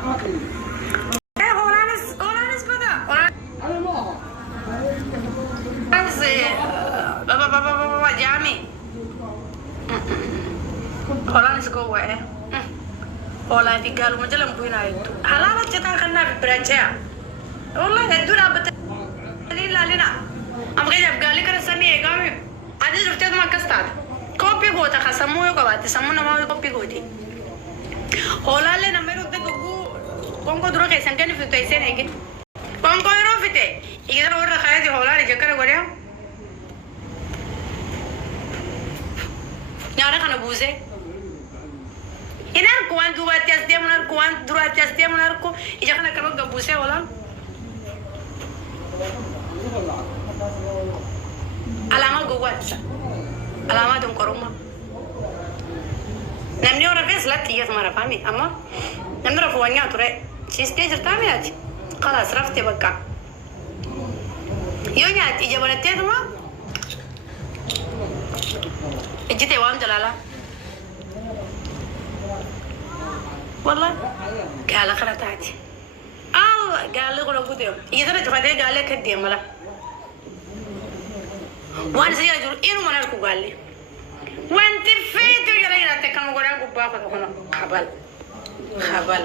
Hollandis bada. Baba Jami. Hollandis go where? Holland di galu majalam buina itu. Halala cetak kena beraja. والله هدونا بتدليل علينا أم غير بقالي كده سامي قامي عادي شفتي ما كستار كوبي غوتا خسمو يقبات سمونا ما كوبي غوتي هولا لنا ميرو تكو كونكو درو كيسان كان في تيسين هيك كونكو يرو فيتي يقدر ورا خايتي هولا رجكر غوريا نيارا كنا بوزه ينار كوان دوات ياسدي منار كوان دوات ياسدي منار كو إذا كنا كمان جبوسه هولا علامة جوات علامة دم كروما نمني ورا فيس لا تيجي مرة فامي أما نمني ورا فوانيا ترى شيء تيجي تامي أتي خلاص رفتي بكا يوني أتي جبنا تيجي ما جيتي وام جلالا والله قال خلاص تاتي قال لي غلو قديم يدرج فدي قال لي كديم لا وان سي اجر انو مناركو قال لي وانت فيت يا رينا تكن غوران غبا فكنا خبل خبل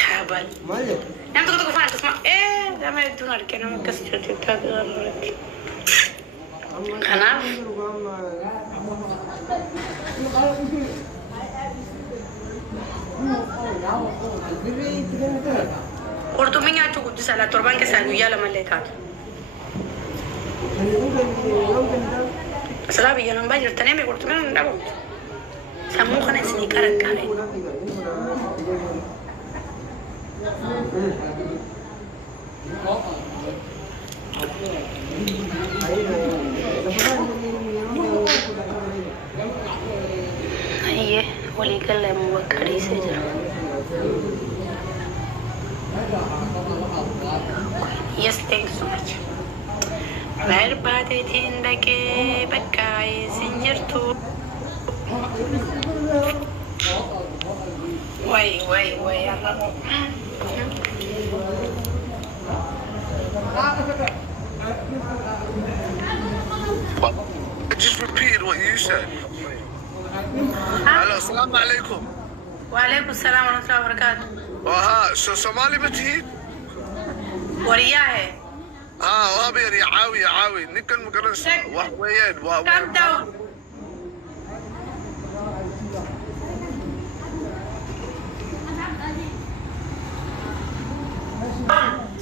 خبل مالك انت كنت فاهم تسمع ايه ده ما يدونا كانوا كسرت تاغرك انا Orto minha tu kudu sala torban ke salu ya la malaikat. Sala bi yana banjir tane me orto men ndabo. Samu khana isni karak kare. Aiye, wali kalle mu bakari se jara. Yes, thanks so much. Where party in the gay Bakai Singer too? Wait. Just repeat what you said. Hello, assalamu alaikum. Wa alaikum assalam wa rahmatullahi wa barakatuh. ها Somali بتهيد ورياه وابير يا عاوي نكن مقرنس وين calm down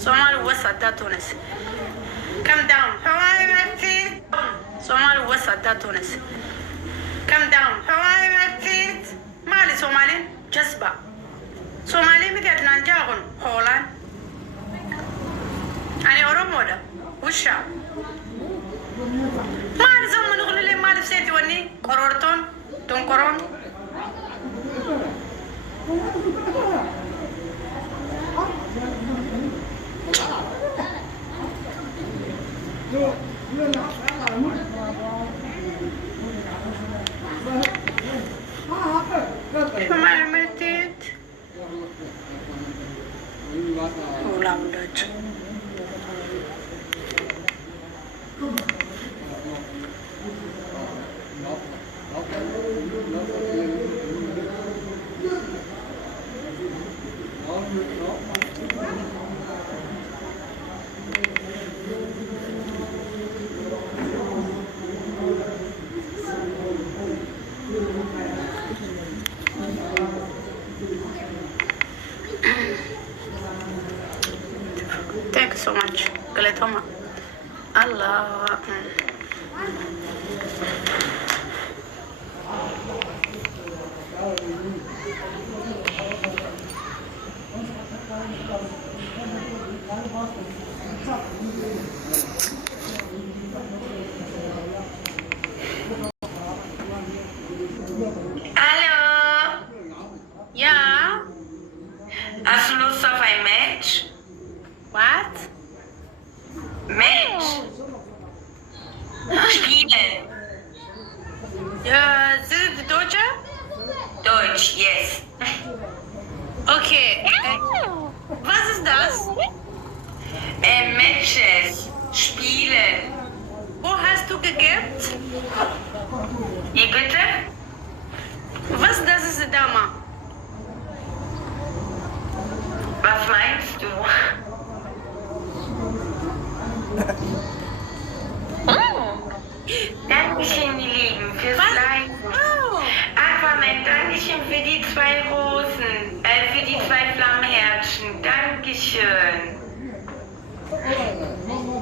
Somali وسط ده تونس calm down حوالي مكتير Somali وسط ده تونس calm down حوالي مكتير مالي Somali جذبة Somali مكت نانجاون هولان أنا أورومو ده وشا ما أعرف زمان نقول لي ما أعرف سيتي وني كورورتون تونكورون Somali متيت ولا ولد Thank you so much. Galetoma. Allah. Hello. Yeah. As luz só vai match? What? Match. Spielen. Sind Sie Deutsche? Deutsch, yes. Okay. Okay. Was ist das? Matches. Spielen. Wo hast du gegebt? Wie bitte? Was das ist, Dama? Was meinst du? Dankeschön, ihr Lieben, fürs Like. Oh. Aquaman, Dankeschön für die 2 Rosen, für die 2 Flammenherzchen. Dankeschön.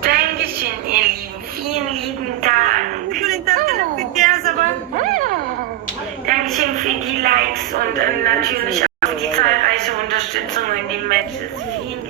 Dankeschön, ihr Lieben. Vielen lieben Dank. Dankeschön für die Likes und natürlich auch für die zahlreiche Unterstützung in den Matches. Vielen